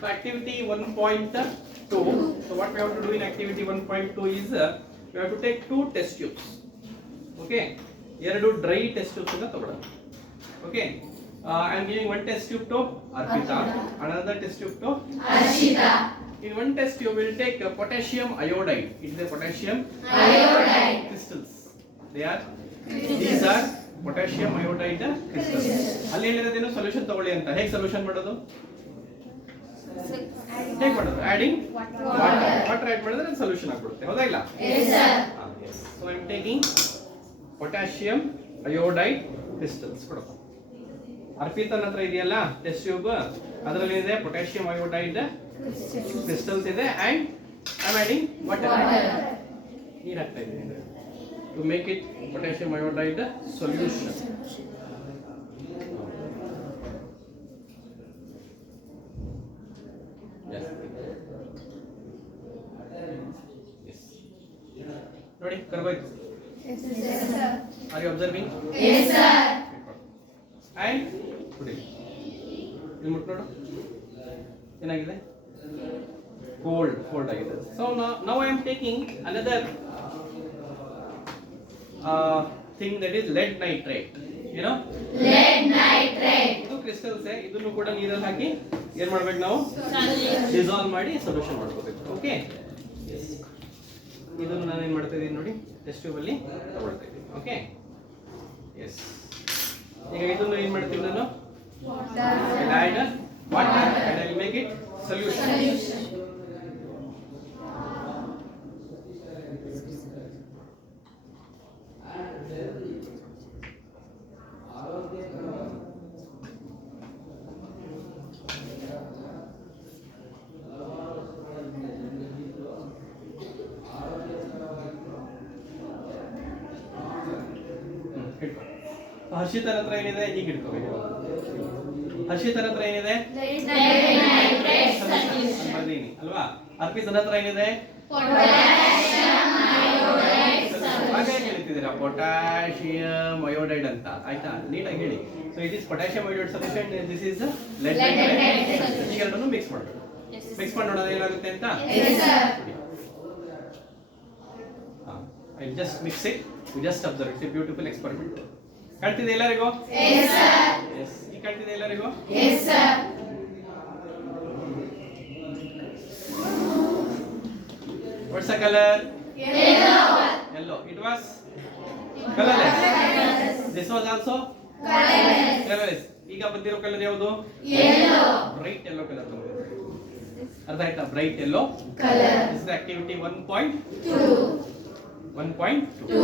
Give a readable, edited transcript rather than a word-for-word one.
So activity 1.2. So what we have to do in activity 1.2 is we have to take 2 test tubes. Okay. ಎರಡು dry test tubes ಅನ್ನು ತಗೊಳ್ಳೋಣ. Okay. I am giving one test tube to Arpita, another test tube to Arshita. In one test you will take potassium iodide. It is a potassium iodide crystals. These are potassium iodide crystals. ಅಲ್ಲಿ ಹೇಳಿರೋದೇನು solution ತಗೊಳ್ಳಿ ಅಂತ. ಹೇಗೆ solution ಮಾಡೋದು? ಹೇಗೆ ಮಾಡೋದು? Adding water add ಮಾಡಿದ್ರೆ ಅದು solution ಆಗ್ಬಿಡುತ್ತೆ. ಹೌದಾ ಇಲ್ಲ? Yes sir. Yes. So I am taking potassium iodide crystals. ಕೊಡಪ್ಪ. ಅರ್ಪಿತನ ಹತ್ರ ಇದೆಯಲ್ಲ ಟೆಸ್ಟ್ ಟ್ಯೂಬ್, ಅದರಲ್ಲಿ ಇದೆ ಪೊಟ್ಯಾಷಿಯಂ ಅಯೋಡೈಡ್ ಕ್ರಿಸ್ಟಲ್ಸ್ ಇದೆ and I am adding water. ನೀರು ಹಾಕ್ತಾ ಇದ್ದೀನಿ to make it potassium iodide solution. ನೋಡಿ ಕರ್ಗೋಯ್ತು. Are you observing? Yes sir. And put it. ಇಲ್ಲಿ ಮುಟ್ಟು ನೋಡು ಏನಾಗಿದೆ? ಕೋಲ್ಡ್ ಆಗಿದೆ. So now I am taking another thing, that is lead nitrate. You know? Lead nitrate. ಇದು ಕ್ರಿಸ್ಟಲ್ಸ್ ಇದನ್ನು ಕೂಡ ನೀರಲ್ಲಿ ಹಾಕಿ ಏನ್ ಮಾಡ್ಬೇಕು ನಾವು? ಡಿಸಾಲ್ವ್ ಮಾಡಿ ಸೊಲ್ಯೂಷನ್ ಮಾಡ್ಕೋಬೇಕು. ಓಕೆ. ಇದನ್ನು ನಾನು ಏನ್ ಮಾಡ್ತಾ ಇದ್ದೀನಿ ನೋಡಿ, ಟೆಸ್ಟ್ ಟ್ಯೂಬ್ ಅಲ್ಲಿ ತಗೊಳ್ತಾ ಇದ್ದೀನಿ. ಓಕೆ. ಎಸ್. ಈಗ ಇದನ್ನು ಏನ್ ಮಾಡ್ತೀನಿ ನಾನು? add water and I will make it solution. ಹರ್ಷಿತರ ಹತ್ರ ಏನಿದೆ ಈಗ ಇಟ್ಕೋಬೇಕು. ಹರ್ಷಿತರ ಹತ್ರ ಏನಿದೆ ಬರ್ದೀನಿ ಅಲ್ವಾ? ಅರ್ಪಿತನ ಹತ್ರ ಏನಿದೆ? ಹಾಗೆ ಹೇಳ್ತಿದ್ದೀರಾ ಪೊಟ್ಯಾಷಿಯಂ ಅಯೋಡೈಡ್ ಅಂತ, ಆಯ್ತಾ? ನೀಟಾಗಿ ಹೇಳಿ. So it is potassium iodide solution, this is LED nitrate. ಈ ಎರಡನ್ನು ಮಿಕ್ಸ್ ಮಾಡಬೇಕು. ಮಿಕ್ಸ್ ಮಾಡಿ ನೋಡೋದು ಏನಾಗುತ್ತೆ ಅಂತ. I just mix it. You just observe. It's a beautiful experiment. ಕಾಣ್ತಿದೆ ಎಲ್ಲರಿಗೂ? Yes sir. Yes. ಈ ಕಾಣ್ತಿದೆ ಎಲ್ಲರಿಗೂ? Yes sir. What's the color? Yellow. It was colorless. This was also colorless. ಈಗ ಬಂದಿರೋ ಕಲರ್ ಯಾವುದು? Yellow. ಬ್ರೈಟ್ ಯೆಲ್ಲೋ ಕಲರ್ ಬಂದಿದೆ. ಅರ್ಥ ಆಯ್ತಾ? Bright yellow Color. This is the activity 1.2. 1.2.